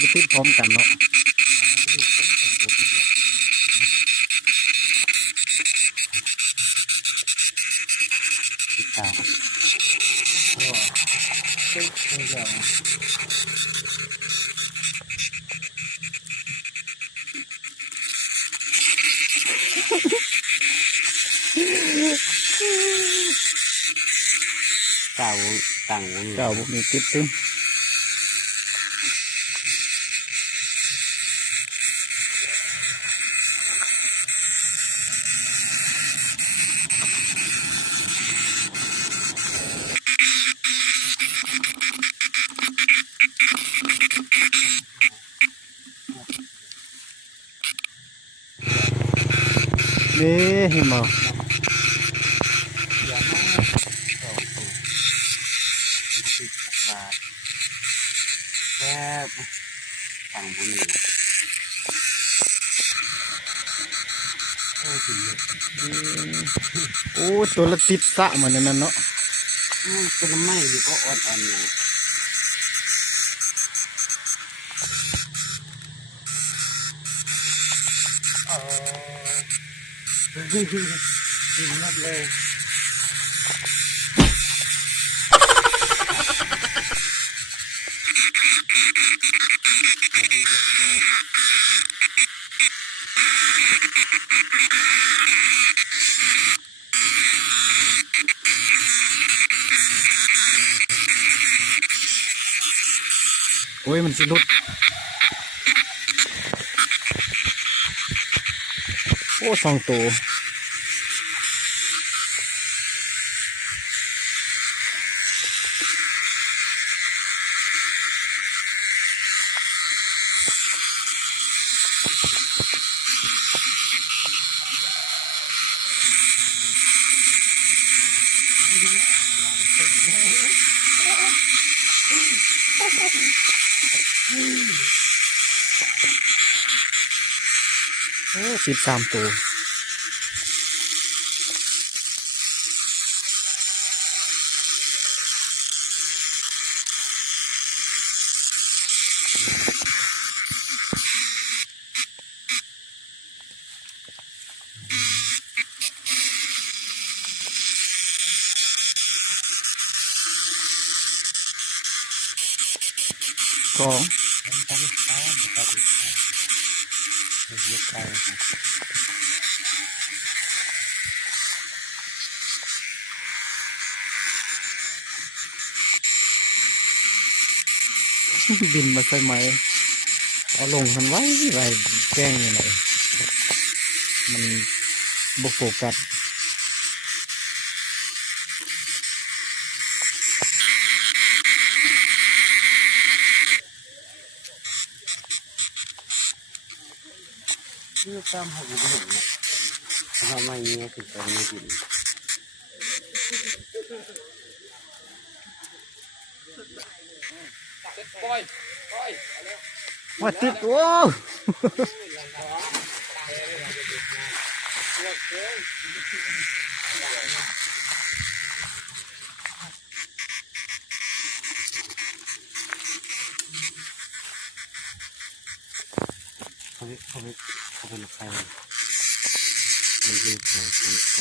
ก็ติดพร้อมกันเนาะติดตามเก่าต่างเก่ามีติดซึมนี่เห็นมั้ยแค่ต่างคนอยู่โอ้ตัวละติดสะเหมือนนั้นเนาะเป็นไม่ดีก็อดอันนะดีมากเลยโอ้ยมันสะดุดโอ้สองตัวโอ้13 ตัวของบินมาใส่ไหมเอาลงมันไว้แกล้งยังไงมันบกโฟกัสเรื่องตามหาอยู่ที่ไหนทำไมเงี้ยถึงจะไม่กินว่าติดโอ้เขาเป็นใครมันเป็นใคร